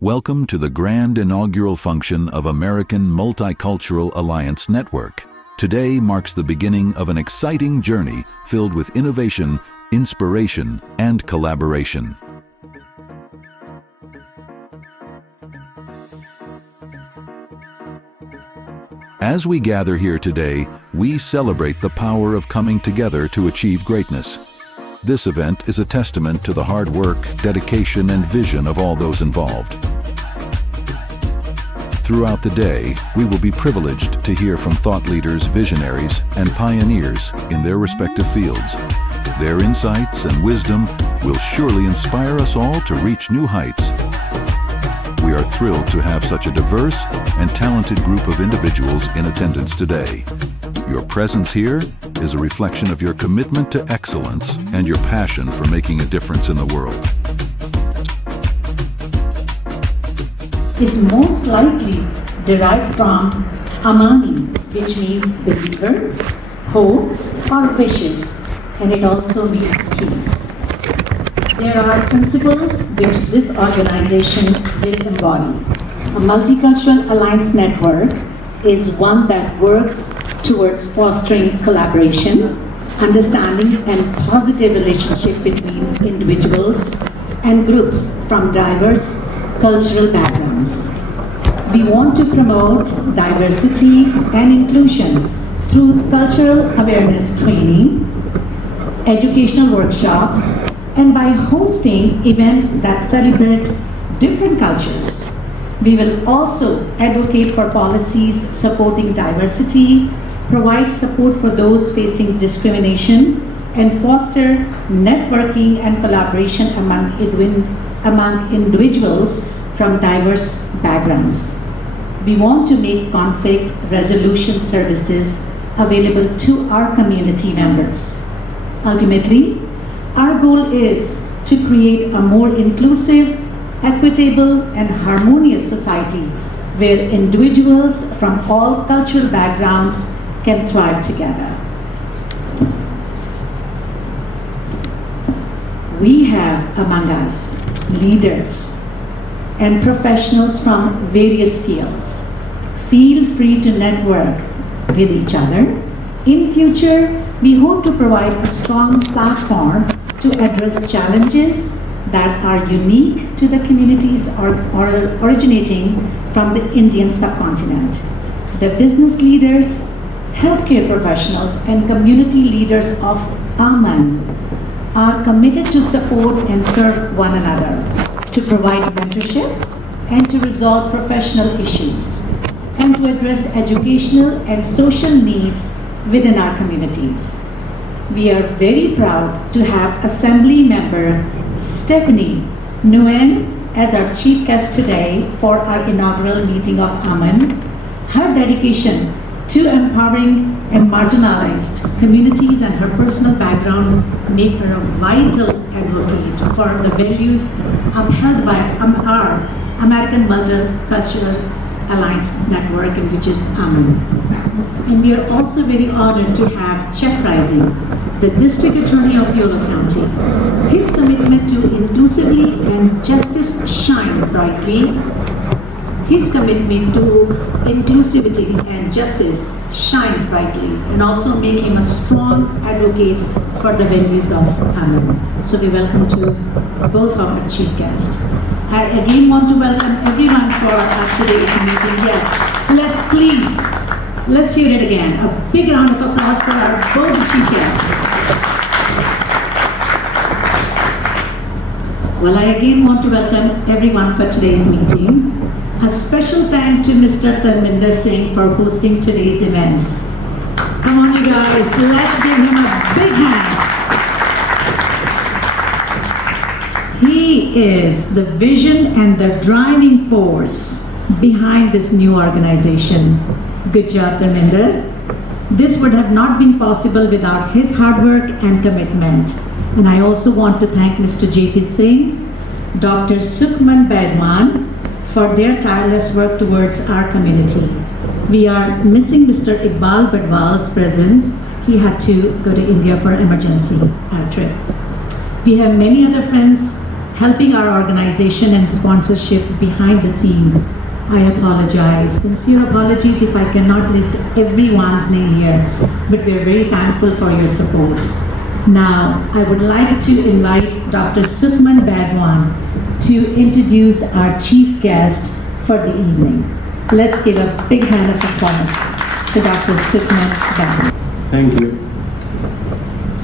Welcome to the grand inaugural function of American Multicultural Alliance Network. Today marks the beginning of an exciting journey filled with innovation, inspiration, and collaboration. As we gather here today, we celebrate the power of coming together to achieve greatness. This event is a testament to the hard work, dedication, and vision of all those involved. Throughout the day, we will be privileged to hear from thought leaders, visionaries, and pioneers in their respective fields. Their insights and wisdom will surely inspire us all to reach new heights. We are thrilled to have such a diverse and talented group of individuals in attendance today. Your presence here is a reflection of your commitment to excellence and your passion for making a difference in the world. Is most likely derived from Amani, which means believer, hope, or wishes, and it also means peace. There are principles which this organization will embody. A Multicultural Alliance Network is one that works towards fostering collaboration, understanding, and positive relationship between individuals and groups from diverse cultural backgrounds. We want to promote diversity and inclusion through cultural awareness training, educational workshops, and by hosting events that celebrate different cultures. We will also advocate for policies supporting diversity, provide support for those facing discrimination, and foster networking and collaboration among individuals from diverse backgrounds. We want to make conflict resolution services available to our community members. Ultimately, our goal is to create a more inclusive, equitable, and harmonious society where individuals from all cultural backgrounds can thrive together. We have among us leaders and professionals from various fields. Feel free to network with each other. In future, we hope to provide a strong platform to address challenges that are unique to the communities originating from the Indian subcontinent. The business leaders, healthcare professionals, and community leaders of Aman are committed to support and serve one another, to provide mentorship, and to resolve professional issues, and to address educational and social needs within our communities. We are very proud to have Assembly Member Stephanie Nguyen as our chief guest today for our inaugural meeting of Aman. Her dedication to empowering and marginalized communities and her personal background make her a vital advocate for the values upheld by our American Multicultural Alliance Network, which is Aman. And we are also very honored to have Jeff Rising, the District Attorney of Yolo County. His commitment to inclusively and justice shine brightly. His commitment to inclusivity and justice shines brightly, and also make him a strong advocate for the values of Aman. So we welcome to both of our chief guests. I again want to welcome everyone for today's meeting. Yes, let's hear it again. A big round of applause for our both chief guests. Well, I again want to welcome everyone for today's meeting. A special thanks to Mr. Dharminder Singh for hosting today's events. Come on, you guys, let's give him a big hand. He is the vision and the driving force behind this new organization. Good job, Dharminder. This would have not been possible without his hard work and commitment. And I also want to thank Mr. J.P. Singh, Dr. Sukhman Badwan for their tireless work towards our community. We are missing Mr. Iqbal Badwal's presence. He had to go to India for an emergency trip. We have many other friends helping our organization and sponsorship behind the scenes. I apologize. Sincere apologies if I cannot list everyone's name here, but we are very thankful for your support. Now, I would like to invite Dr. Sukhman Badwan to introduce our chief guest for the evening. Let's give a big hand of applause to Dr. Sukhman Badwan. Thank you.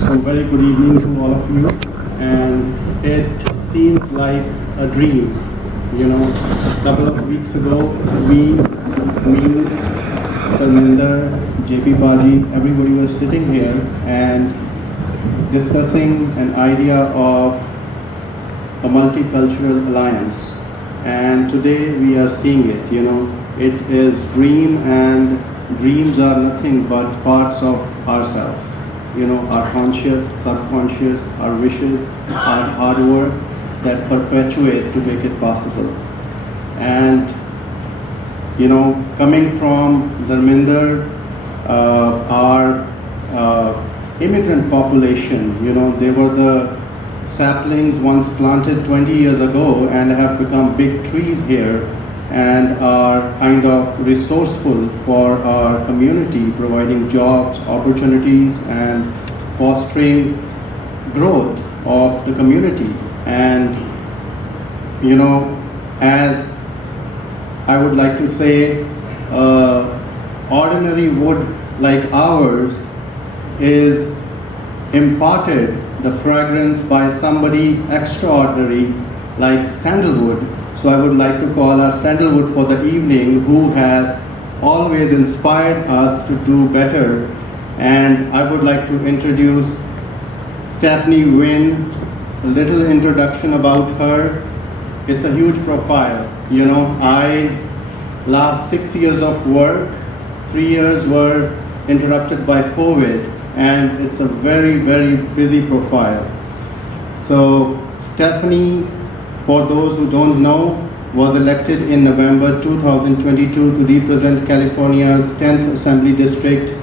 So very good evening to all of you, and it seems like a dream. You know, a couple of weeks ago, me, Dharminder, JP Baji, everybody was sitting here and discussing an idea of a multicultural alliance. And today we are seeing it, you know. It is dream, and dreams are nothing but parts of ourselves. You know, our conscious, subconscious, our wishes, our hard work that perpetuate to make it possible. And, you know, coming from Dharminder, our immigrant population, you know, they were the saplings once planted 20 years ago and have become big trees here and are kind of resourceful for our community, providing jobs, opportunities, and fostering growth of the community. And, you know, as I would like to say, ordinary wood like ours is imparted the fragrance by somebody extraordinary like sandalwood. So I would like to call our sandalwood for the evening, who has always inspired us to do better. And I would like to introduce Stephanie Wynn. A little introduction about her. It's a huge profile. You know, last 6 years of work, 3 years were interrupted by COVID, and it's a very, very busy profile. So Stephanie, for those who don't know, was elected in November 2022 to represent California's 10th Assembly District,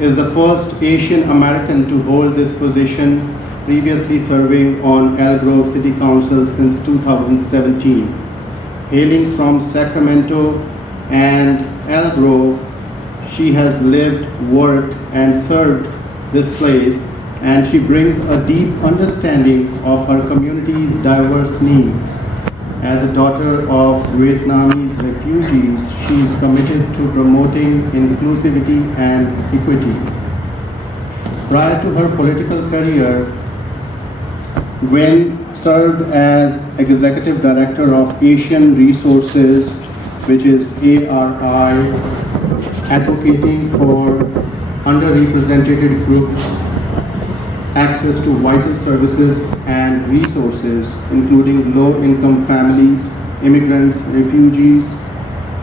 is the first Asian American to hold this position, previously serving on El Grove City Council since 2017. Hailing from Sacramento and El Grove, she has lived, worked, and served this place, and she brings a deep understanding of her community's diverse needs. As a daughter of Vietnamese refugees, she is committed to promoting inclusivity and equity. Prior to her political career, Gwen served as Executive Director of Asian Resources, which is ARI, advocating for underrepresented groups access to vital services and resources, including low-income families, immigrants, refugees,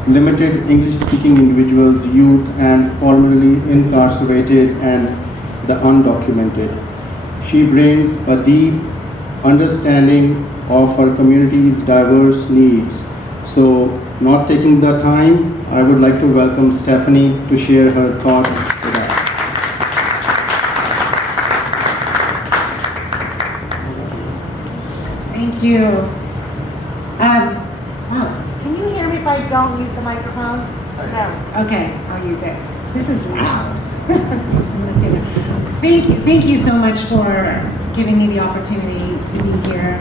limited English-speaking individuals, youth, and formerly incarcerated and the undocumented. She brings a deep understanding of her community's diverse needs. So, not taking the time, I would like to welcome Stephanie to share her thoughts with us. Thank you. Wow, can you hear me if I don't use the microphone? No. Okay, I'll use it. This is loud. Thank you so much for giving me the opportunity to be here.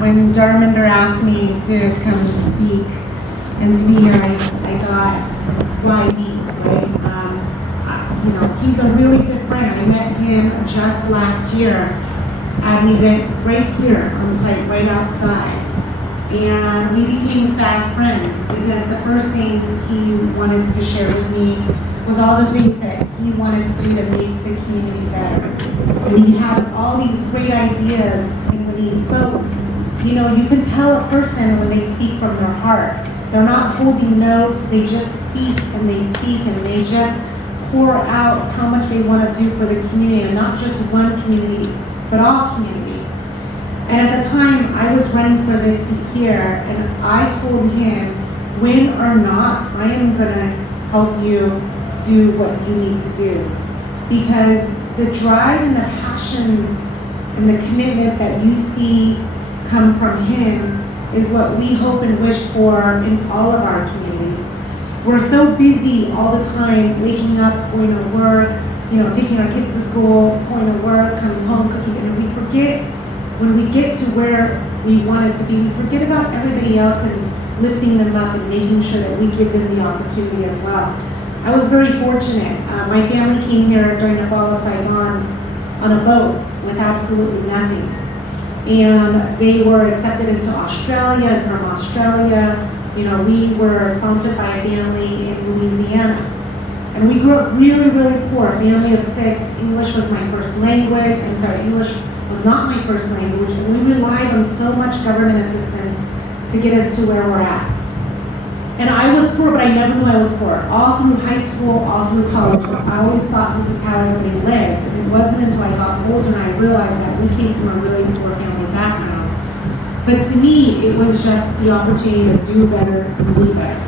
When Dharminder asked me to come and speak and to be here, I thought, why me, right? You know, he's a really good friend. I met him just last year at an event right here on the site, right outside. And we became fast friends because the first thing he wanted to share with me was all the things that he wanted to do to make the community better. And he had all these great ideas, and when he spoke, you know, you can tell a person when they speak from their heart. They're not holding notes, they just speak and they just pour out how much they want to do for the community, and not just one community, but all community. And at the time, I was running for this seat here, and I told him, win or not, I am gonna help you do what you need to do. Because the drive and the passion and the commitment that you see come from him is what we hope and wish for in all of our communities. We're so busy all the time, waking up, going to work, taking our kids to school, going to work, coming home, cooking, and we forget, when we get to where we want it to be, we forget about everybody else and lifting them up and making sure that we give them the opportunity as well. I was very fortunate. My family came here during the fall of Saigon on a boat with absolutely nothing. And they were accepted into Australia, and from Australia, we were sponsored by a family in Louisiana. And we grew up really, really poor, a family of 6. English was my first language, English was not my first language, and we relied on so much government assistance to get us to where we're at. And I was poor, but I never knew I was poor. All through high school, all through college, I always thought this is how everybody lived. And it wasn't until I got older and I realized that we came from a really poor family background. But to me, it was just the opportunity to do better and be better.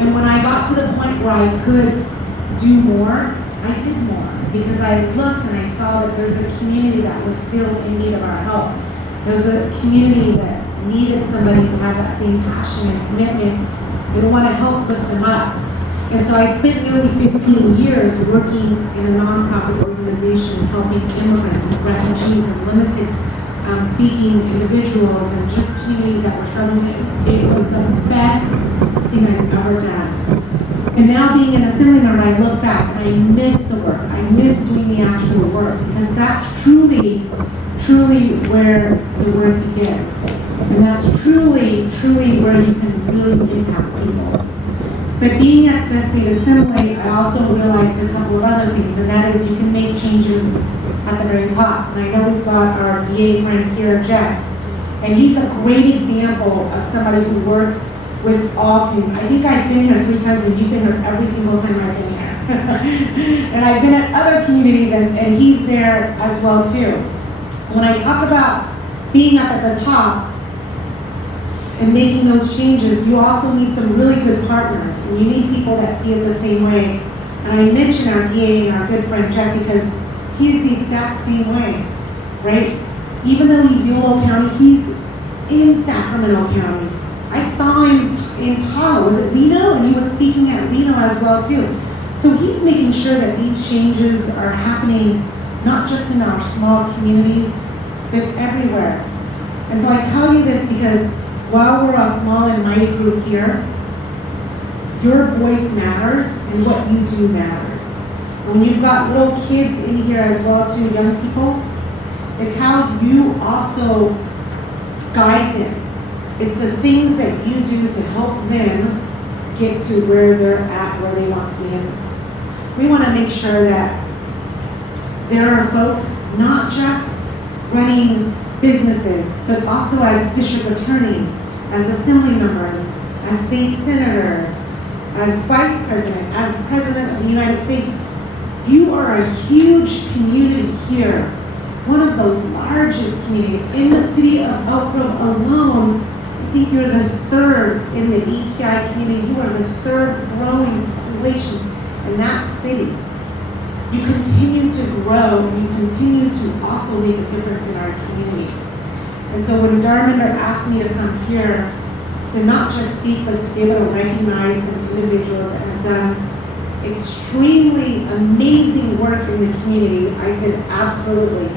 And when I got to the point where I could do more, I did more. Because I looked and I saw that there's a community that was still in need of our help. There's a community that needed somebody to have that same passion and commitment. They don't want to help lift them up. And so I spent nearly 15 years working in a nonprofit organization helping immigrants, refugees, and limited speaking individuals and just communities that were struggling. It was the best thing I've ever done. And now being an assembly member, I look back and I miss the work. I miss doing the actual work because that's truly where the work begins. And that's truly where you can really impact people. But being at the state assembly, I also realized a couple of other things, and that is you can make changes at the very top. And I know we've got our DA friend here, Jeff, and he's a great example of somebody who works with all communities. I think I've been here 3 times, and you've been here every single time I've been here. And I've been at other community events, and he's there as well too. When I talk about being up at the top and making those changes, you also need some really good partners, and you need people that see it the same way. And I mention our DA and our good friend Jeff because he's the exact same way, right? Even though he's Yolo County, he's in Sacramento County. I saw him in Tahoe, was it Reno? And he was speaking at Reno as well too. So he's making sure that these changes are happening not just in our small communities, but everywhere. And so I tell you this because while we're a small and mighty group here, your voice matters and what you do matters. When you've got little kids in here as well too, young people, it's how you also guide them. It's the things that you do to help them get to where they're at, where they want to be in. We want to make sure that there are folks not just running businesses, but also as district attorneys, as assembly members, as state senators, as vice president, as president of the United States. You are a huge community here, one of the largest communities. In the city of Elk Grove alone, I think you're the 3rd in the EPI community. You are the 3rd growing population in that city. You continue to grow, and you continue to also make a difference in our community. And so when Darminder asked me to come here to not just speak, but to be able to recognize some individuals that have done extremely amazing work in the community, I said, absolutely.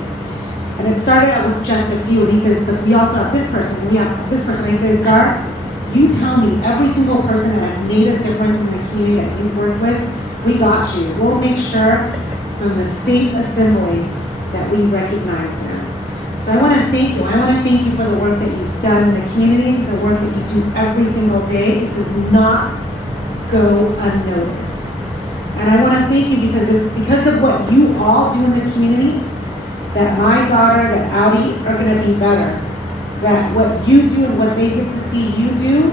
And it started out with just a few, and he says, but we also have this person, we have this person. I said, Dar, you tell me every single person that has made a difference in the community that you work with, we got you. We'll make sure from the state assembly that we recognize them. So I want to thank you. I want to thank you for the work that you've done in the community, the work that you do every single day. It does not go unnoticed. And I want to thank you because it's because of what you all do in the community that my daughter, that Audi, are going to be better. That what you do and what they get to see you do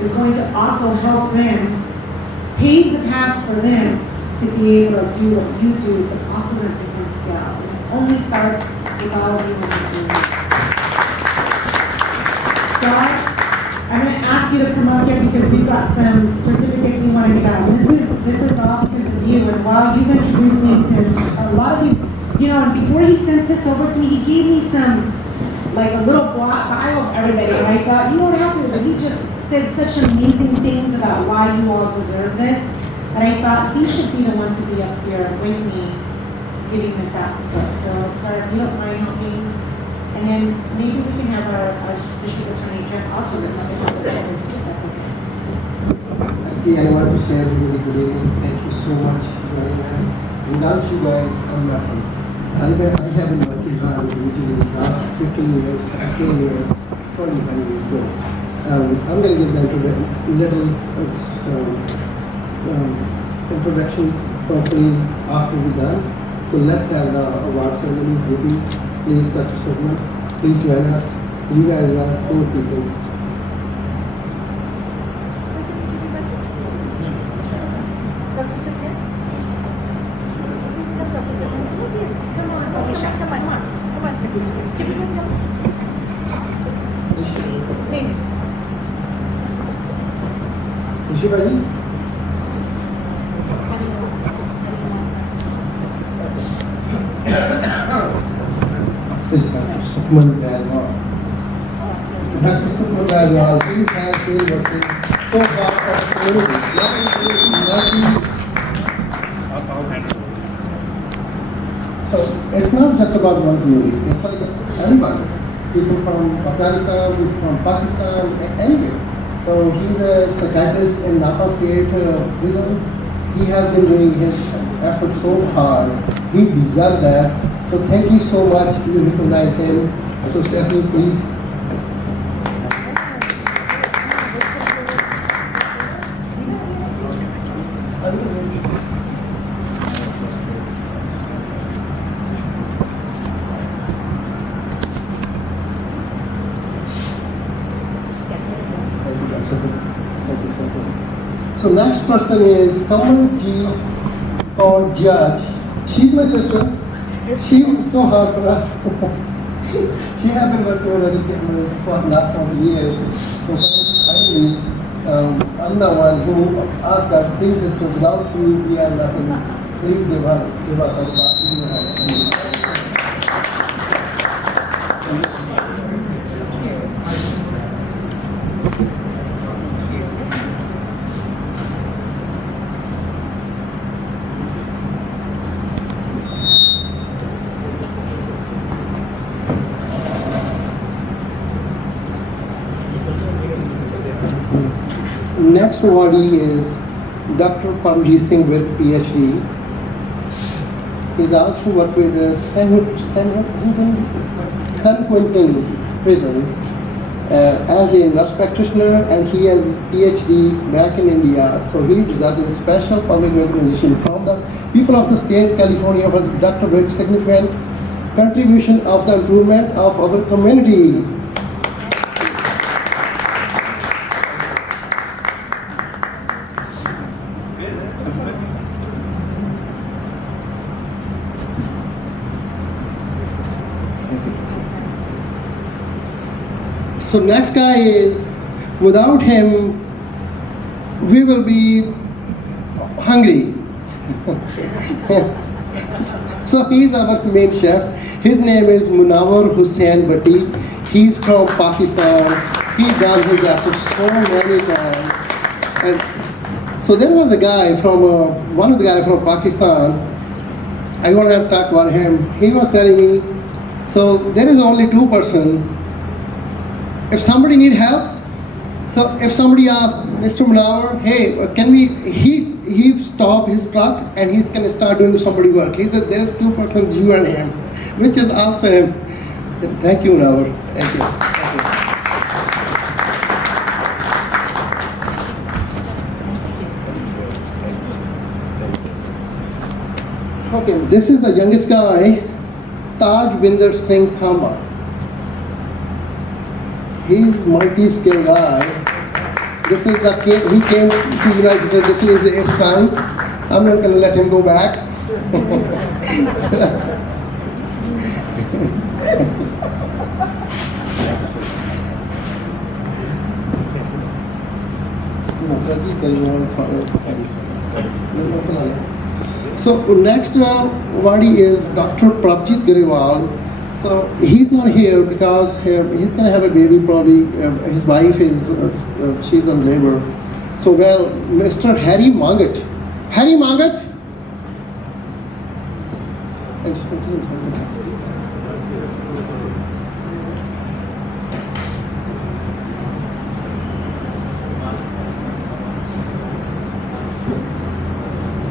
is going to also help them pave the path for them to be able to do what you do, but also on a different scale. And only starts with all of you in this room. So I'm going to ask you to come up here because we've got some certificates we want to give out. This is all because of you, and while you've introduced me to a lot of these, and before he sent this over to me, he gave me some, like a little bio of everybody, and I thought, you don't have to, but he just said such amazing things about why you all deserve this, and I thought he should be the one to be up here with me giving this out to folks. So, Tara, if you don't mind helping, and then maybe we can have our district attorney Jeff also give something to the board, if that's okay. Actually, I want to say everybody good evening. Thank you so much for joining us. Without you guys, I'm nothing. I have been working hard with you the last 15 years. I came here 25 years ago. I'm going to give the little introduction properly after we're done. So let's have the award ceremony. Maybe, please, Dr. Sugman, please join us. You guys are cool people. Dr. Sugman, please. Please come, Dr. Sugman. Come on, Alicia, come on. Come on. Chibi, let's go. Name. Shivaji? This is Dr. Sukman Badwal. Dr. Sukman Badwal, he has been working so hard for the community. So it's not just about one community, it's like everybody. People from Afghanistan, people from Pakistan, anywhere. So he's a psychiatrist in Napa State Prison. He has been doing his efforts so hard. He deserves that. So thank you so much. You recognize him. So Stephanie, please. So next person is Kamal G or Judge. She's my sister. She worked so hard for us. She has been working with other cameras for the last 40 years. So finally, I'm the one who asked her, please sister, without you we are nothing. Please give us a Next awardee is Dr. Parmjeet Singh with PhD. He's also worked with San Quentin Prison as a nurse practitioner, and he has PhD back in India. So he deserves a special public recognition from the people of the state of California for Dr. Very significant contribution of the improvement of our community. So next guy is, without him, we will be hungry. So he's our main chef. His name is Munawar Hussain Bhatti. He's from Pakistan. He done his efforts so many times. And so there was a guy from, one of the guys from Pakistan. I want to talk about him. He was telling me, so there is only 2 persons. If somebody need help, so if somebody asks Mr. Munawar, hey, can we, he stop his truck and he's gonna start doing somebody work. He said there's 2 persons, you and him, which is also him. Thank you, Munawar. Thank you. Okay, this is the youngest guy, Tajvinder Singh Khamba. He's multi-skilled guy. This is the kid, he came to the United States, this is his time. I'm not gonna let him go back. Pradeep Gariwal for So next awardee is Dr. Prabjit Gariwal. So he's not here because he's going to have a baby probably. His wife is she's on labor. So well, Mr. Harry Mangat. Harry Mangat.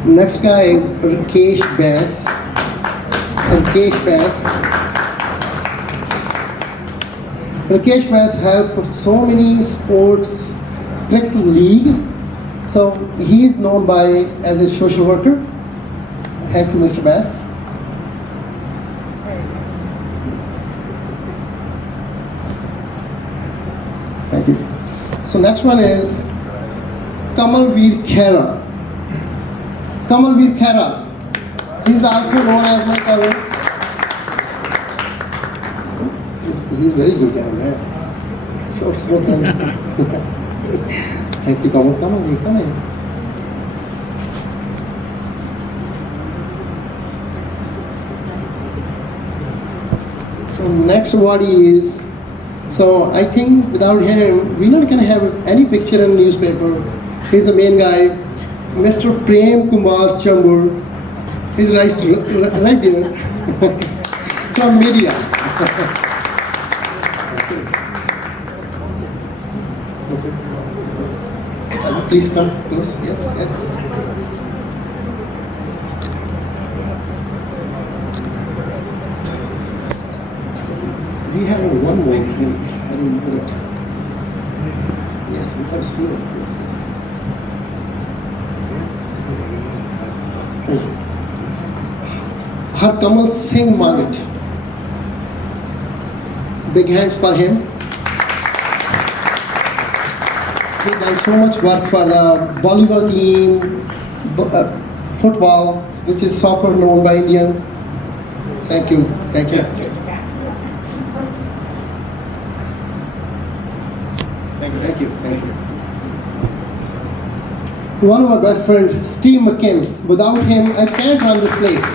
Next guy is Rakesh Bass. Rakesh Bass. Rakesh Bass helped so many sports cricket league. So he is known by as a social worker. Thank you, Mr. Bass. Thank you. So next one is Kamalveer Khera. Kamalveer Khera. He is also known as my cousin. He's very good guy, man. So it's good. Thank you, Kamal. Come on, come in. So next awardee is, so I think without him, we're not gonna have any picture in the newspaper. He's the main guy, Mr. Prem Kumar Chambur. He's right there, from media. Please come close. Yes, yes. We have one more here. I don't know that. Yeah, we have speed. Yes, yes. Harkamal Singh Mangat. Big hands for him. He's done so much work for the volleyball team, football, which is soccer known by Indian. Thank you. Thank you. Thank you. Thank you. One of my best friends, Steve McKim. Without him, I can't run this place.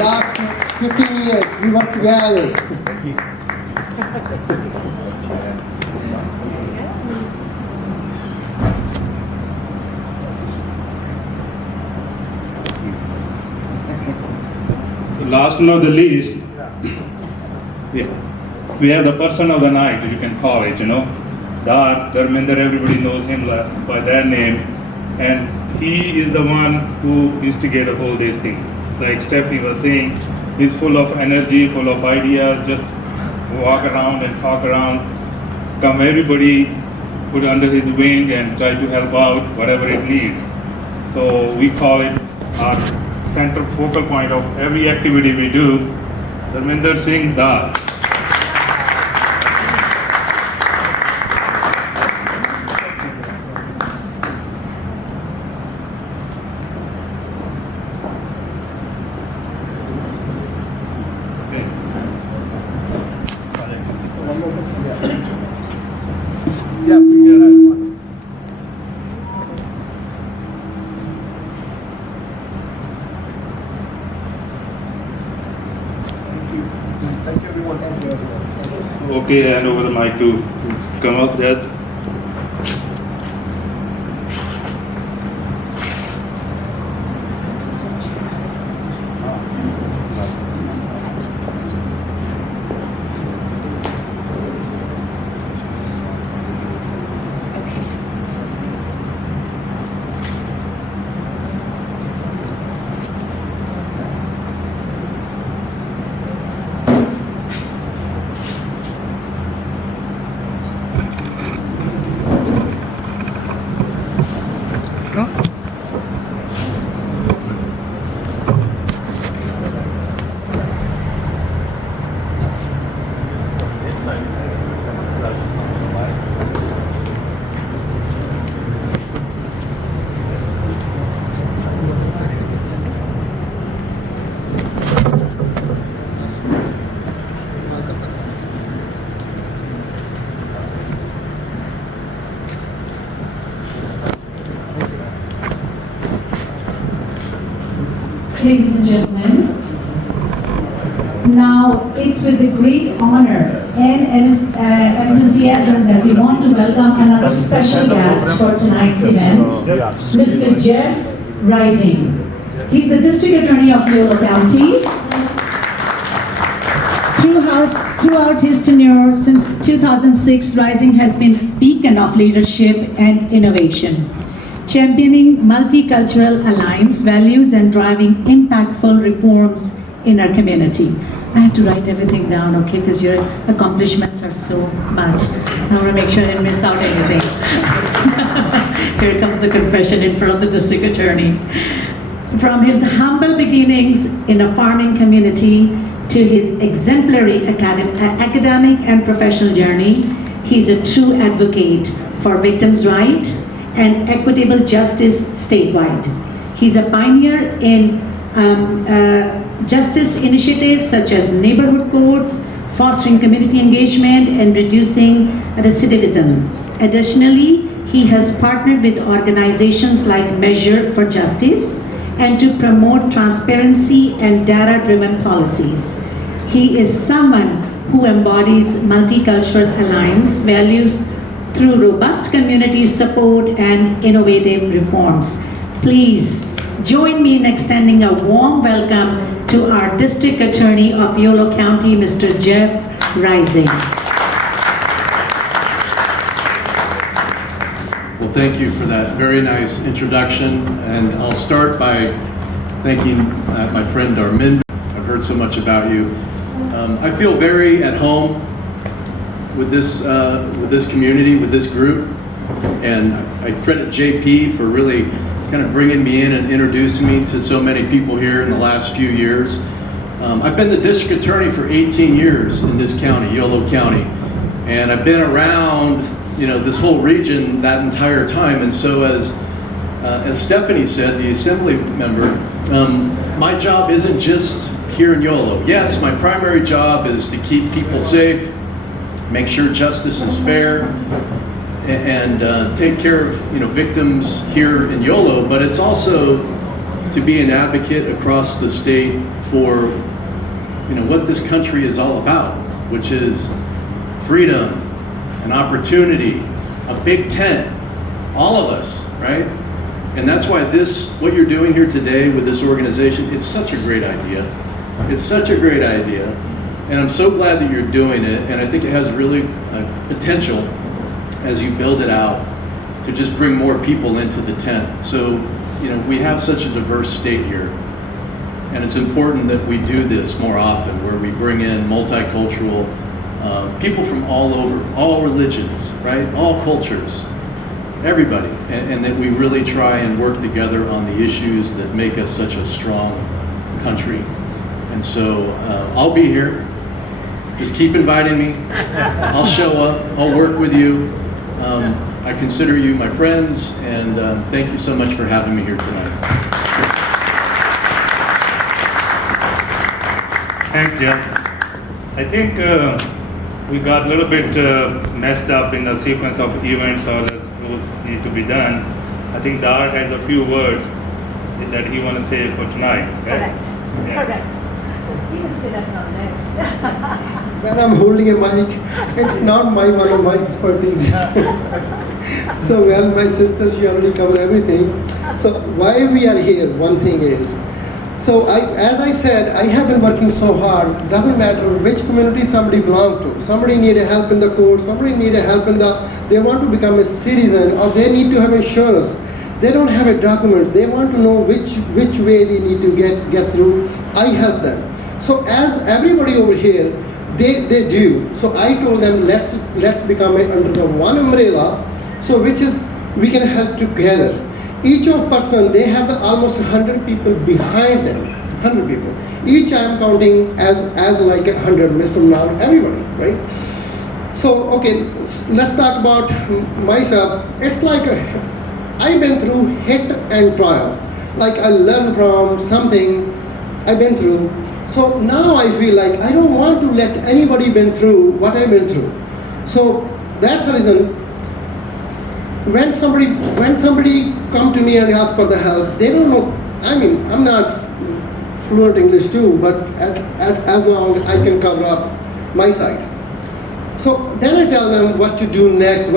Last 15 years, we worked together. Last but not the least, we have the person of the night, you can call it, Dharminder, everybody knows him by that name, and he is the one who instigated all these things. Like Stephanie was saying, he's full of energy, full of ideas, just walk around and talk around, come everybody, put under his wing and try to help out whatever it needs. So we call it our central focal point of every activity we do, Dharminder Singh Dar. Thank you, everyone. Thank you, everyone. Okay, hand over the mic to come up there. Ladies and gentlemen, now it's with the great honor and enthusiasm that we want to welcome another special guest for tonight's event, Mr. Jeff Rising. He's the District Attorney of Yolo County. Throughout his tenure since 2006, Rising has been a beacon of leadership and innovation, championing multicultural alliance values and driving impactful reforms in our community. I had to write everything down, okay, because your accomplishments are so much. I want to make sure I didn't miss out anything. Here comes a confession in front of the District Attorney. From his humble beginnings in a farming community to his exemplary academic and professional journey, he's a true advocate for victims' rights and equitable justice statewide. He's a pioneer in justice initiatives such as neighborhood courts, fostering community engagement, and reducing recidivism. Additionally, he has partnered with organizations like Measure for Justice and to promote transparency and data-driven policies. He is someone who embodies multicultural alliance values through robust community support and innovative reforms. Please join me in extending a warm welcome to our District Attorney of Yolo County, Mr. Jeff Rising. Well, thank you for that very nice introduction, and I'll start by thanking my friend Darminder. I've heard so much about you. I feel very at home with this community, with this group, and I credit JP for really kind of bringing me in and introducing me to so many people here in the last few years. I've been the district attorney for 18 years in this county, Yolo County, and I've been around, this whole region that entire time. And so as Stephanie said, the assembly member, my job isn't just here in Yolo. Yes, my primary job is to keep people safe, make sure justice is fair, and take care of victims here in Yolo, but it's also to be an advocate across the state for what this country is all about, which is freedom, an opportunity, a big tent, all of us, right? And that's why what you're doing here today with this organization, it's such a great idea. It's such a great idea, and I'm so glad that you're doing it, and I think it has really potential as you build it out to just bring more people into the tent. So, we have such a diverse state here, and it's important that we do this more often, where we bring in multicultural people from all over, all religions, right? All cultures, everybody, and that we really try and work together on the issues that make us such a strong country. And so I'll be here. Just keep inviting me. I'll show up. I'll work with you. I consider you my friends, and thank you so much for having me here tonight. Thanks, Jeff. I think we got a little bit messed up in the sequence of events or as those need to be done. I think Dart has a few words that he want to say for tonight. Right? Correct. Yeah. Correct. You can say that now next. When I'm holding a mic, it's not one of my expertise. So, my sister, she already covered everything. So, why we are here, one thing is, so as I said, I have been working so hard. Doesn't matter which community somebody belongs to. Somebody need help in the court, somebody need help they want to become a citizen, or they need to have insurance. They don't have a documents. They want to know which way they need to get through. I help them. So as everybody over here, they do. So I told them, let's become under the one umbrella, so which is we can help together. Each of person, they have almost 100 people behind them, 100 people. Each I am counting as like 100, Mr. Now, everybody, right? So, okay, let's talk about myself. It's like I've been through hit and trial. Like I learned from something I've been through. So now I feel like I don't want to let anybody been through what I've been through. So that's the reason when somebody come to me and ask for the help, they don't know. I mean, I'm not fluent English too, but as long I can cover up my side. So then I tell them what to do next,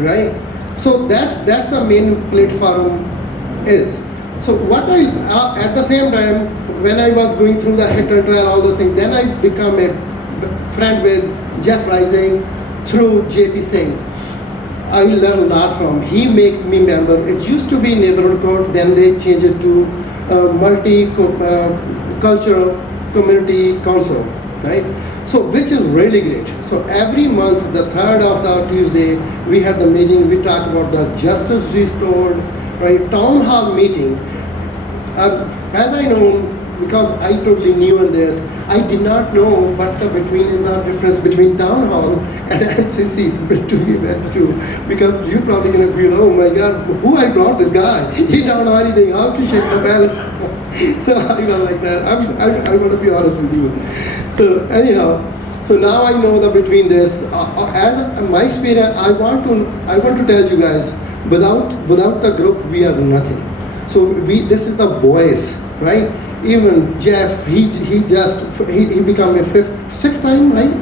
right? So that's the main platform is. So what I, at the same time, when I was going through the hit and trial, all those things, then I become a friend with Jeff Rising through JP Singh. I learned a lot from. He made me member. It used to be neighborhood court, then they changed it to multicultural community council, right? So which is really great. So every month, the third of the Tuesday, we had the meeting. We talked about the justice restored, right? Town hall meeting. As I know, because I totally new in this, I did not know what the difference between town hall and MCC to be very true. Because you're probably going to feel, oh my God, who I brought this guy? He don't know anything, how to shake the bell. So I was like that. I want to be honest with you. So anyhow, so now I know the between this. As my experience, I want to tell you guys, without the group, we are nothing. So this is the voice, right? Even Jeff, he become a sixth time, right?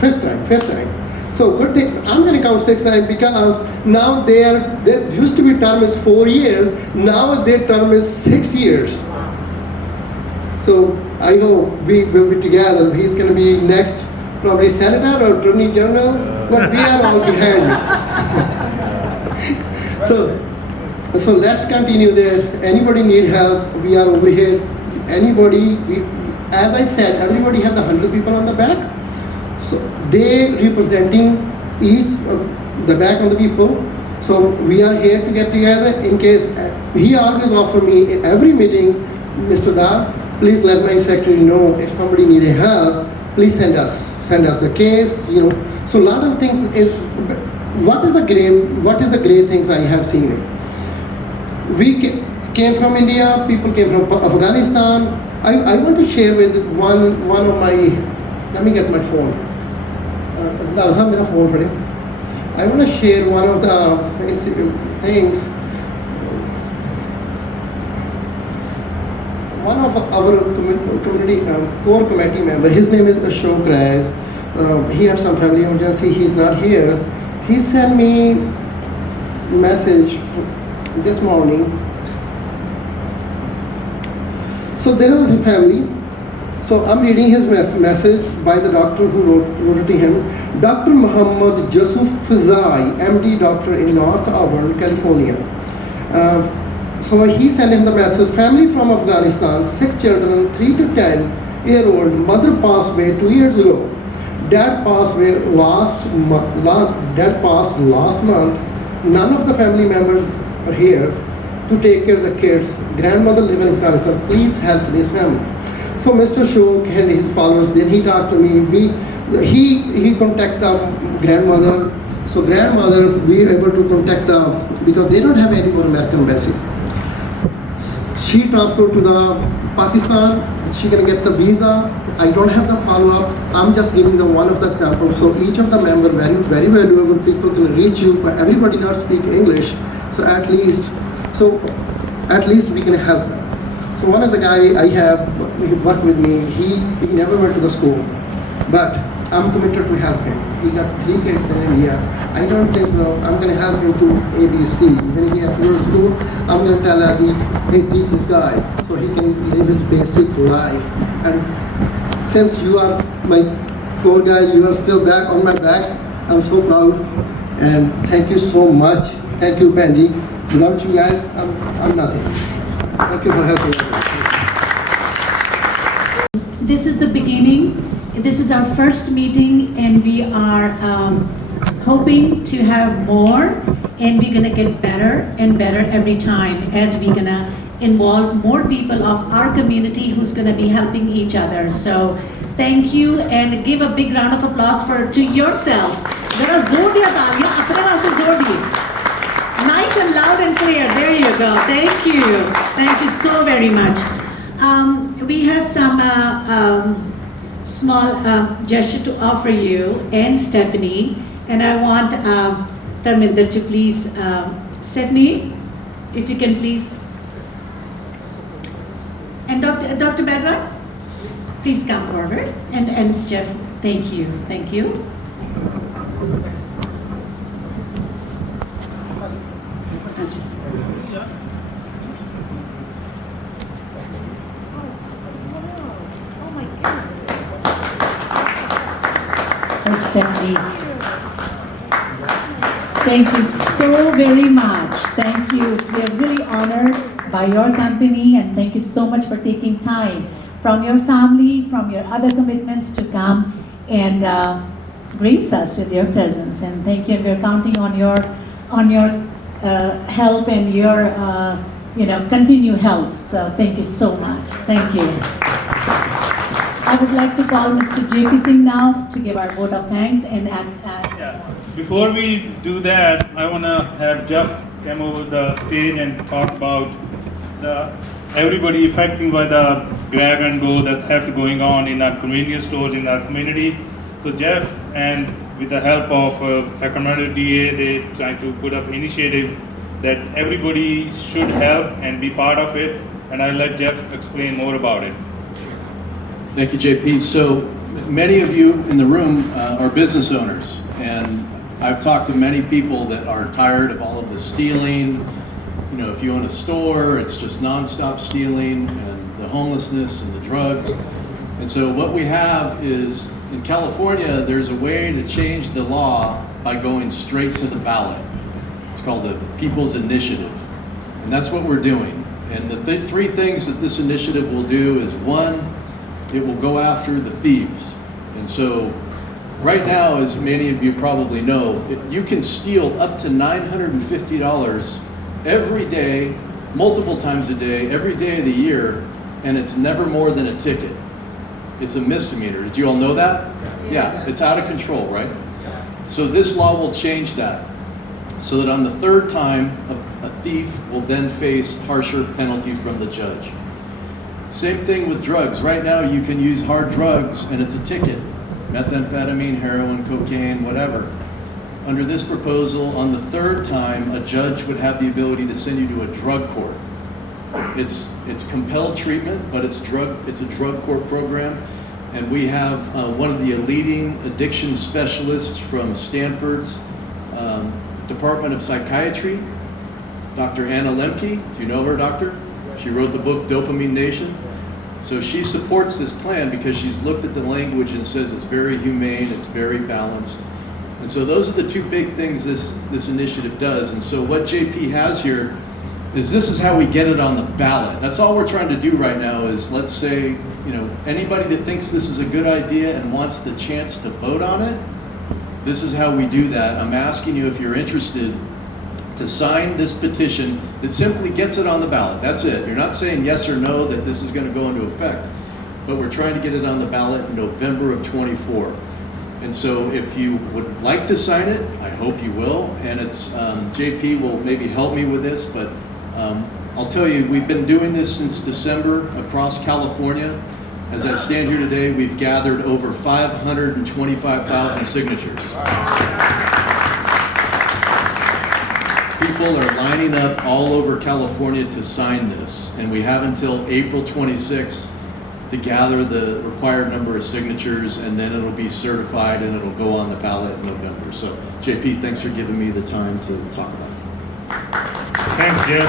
Fifth time. So good thing, I'm going to count 6 times because now there used to be term is 4 years, now their term is 6 years. So I hope we will be together. He's going to be next, probably senator or attorney general, but we are all behind you. So let's continue this. Anybody need help? We are over here. Anybody, as I said, everybody has 100 people on the back. So they representing each the back of the people. So we are here to get together in case he always offer me in every meeting, Mr. Dar, please let my secretary know if somebody needed help, please send us the case, you know. So a lot of things is, what is the great things I have seen? We came from India, people came from Afghanistan. I want to share with one of my, let me get my phone. I want to share one of the things. One of our community core committee member, his name is Ashok Rais. He has some family emergency, he's not here. He sent me a message this morning. So there was a family. So I'm reading his message by the doctor who wrote it to him. Dr. Muhammad Yusuf Fazai, MD doctor in North Auburn, California. So he sent him the message, family from Afghanistan, 6 children, 3 to 10-year-old, mother passed away 2 years ago. Dad passed away last month. None of the family members are here to take care of the kids. Grandmother live in Afghanistan. Please help this family. So Mr. Shok and his followers, then he talked to me. He contact the grandmother. So grandmother, we able to contact because they don't have any more American embassy. She transferred to the Pakistan. She can get the visa. I don't have the follow-up. I'm just giving them one of the examples. So each of the member, very, very valuable people can reach you, but everybody not speak English. So at least we can help them. So one of the guy I have, he worked with me, he never went to the school, but I'm committed to help him. He got 3 kids in India. I don't think so. I'm going to help him to ABC. Even if he has to go to school, I'm going to tell Adi, hey, teach this guy so he can live his basic life. And since you are my core guy, you are still back on my back. I'm so proud. And thank you so much. Thank you, Benji. Without you guys, I'm nothing. Thank you for helping me. This is the beginning. This is our first meeting, and we are hoping to have more, and we're gonna get better and better every time as we're gonna involve more people of our community who's gonna be helping each other. So thank you, and give a big round of applause to yourself. Nice and loud and clear. There you go. Thank you. Thank you so very much. We have some small gesture to offer you and Stephanie, and I want Dharminder to please, Stephanie, if you can please. And Dr. Bedra, please come forward. And Jeff, thank you. Thank you. Oh my goodness. Stephanie. Thank you so very much. Thank you. We are really honored by your company, and thank you so much for taking time from your family, from your other commitments to come and grace us with your presence. And thank you. And we're counting on your help and your continued help. So thank you so much. Thank you. I would like to call Mr. J.P. Singh now to give our vote of thanks and Before we do that, I want to have Jeff come over the stage and talk about everybody affected by the grab and go that have going on in our convenience stores in our community. So Jeff, and with the help of Sacramento DA, they trying to put up initiative that everybody should help and be part of it. And I'll let Jeff explain more about it. Thank you, JP. So many of you in the room are business owners, and I've talked to many people that are tired of all of the stealing. You know, if you own a store, it's just nonstop stealing, and the homelessness and the drugs. And so what we have is, in California, there's a way to change the law by going straight to the ballot. It's called the People's Initiative, and that's what we're doing. And the three things that this initiative will do is, one, it will go after the thieves. And so right now, as many of you probably know, you can steal up to $950 every day, multiple times a day, every day of the year, and it's never more than a ticket. It's a misdemeanor. Did you all know that? Yeah, it's out of control, right? So this law will change that, so that on the third time, a thief will then face harsher penalty from the judge. Same thing with drugs. Right now you can use hard drugs and it's a ticket. Methamphetamine, heroin, cocaine, whatever. Under this proposal, on the third time, a judge would have the ability to send you to a drug court. It's compelled treatment, but it's a drug court program. And we have one of the leading addiction specialists from Stanford's Department of Psychiatry, Dr. Anna Lemke. Do you know her, doctor? She wrote the book Dopamine Nation. So she supports this plan because she's looked at the language and says it's very humane, it's very balanced. And so those are the two big things this initiative does. And so what JP has here is, this is how we get it on the ballot. That's all we're trying to do right now is, let's say, anybody that thinks this is a good idea and wants the chance to vote on it, this is how we do that. I'm asking you, if you're interested, to sign this petition that simply gets it on the ballot. That's it. You're not saying yes or no that this is going to go into effect, but we're trying to get it on the ballot in November of 24. And so if you would like to sign it, I hope you will. And it's JP will maybe help me with this, but I'll tell you, we've been doing this since December across California. As I stand here today, we've gathered over 525,000 signatures. People are lining up all over California to sign this, and we have until April 26th to gather the required number of signatures, and then it'll be certified and it'll go on the ballot in November. So, JP, thanks for giving me the time to talk about it. Thanks, Jeff.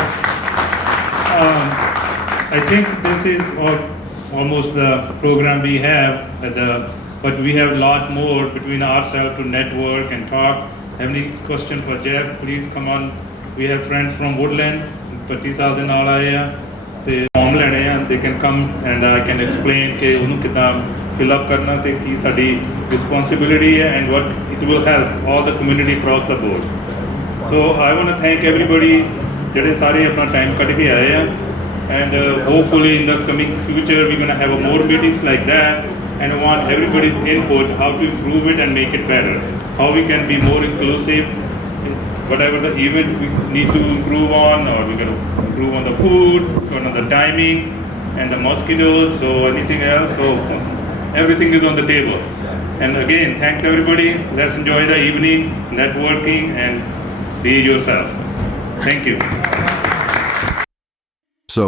I think this is almost the program we have, but we have a lot more between ourselves to network and talk. Have any question for Jeff? Please come on. We have friends from Woodland, 25 ਸਾਲ ਦੇ ਨਾਲ ਆਏ ਆ ਤੇ farm ਲੈਣੇ ਆ. They can come and I can explain ਕਿ ਉਹਨੂੰ ਕਿੱਦਾਂ fill up ਕਰਨਾ ਤੇ ਕੀ ਸਾਡੀ responsibility ਹੈ and what it will help all the community across the board. So I want to thank everybody ਜਿਹੜੇ ਸਾਰੇ ਆਪਣਾ time ਕੱਢ ਕੇ ਆਏ ਆ, and hopefully in the coming future we're going to have more meetings like that, and I want everybody's input how to improve it and make it better, how we can be more inclusive, whatever the event we need to improve on, or we're going to improve on the food, on the timing and the mosquitoes, so anything else, so everything is on the table. And again, thanks everybody. Let's enjoy the evening networking and be yourself. Thank you. So,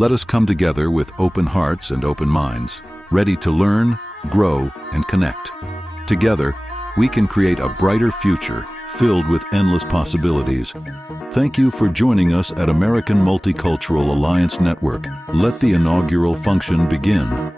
Let us come together with open hearts and open minds, ready to learn, grow, and connect. Together, we can create a brighter future filled with endless possibilities. Thank you for joining us at American Multicultural Alliance Network. Let the inaugural function begin.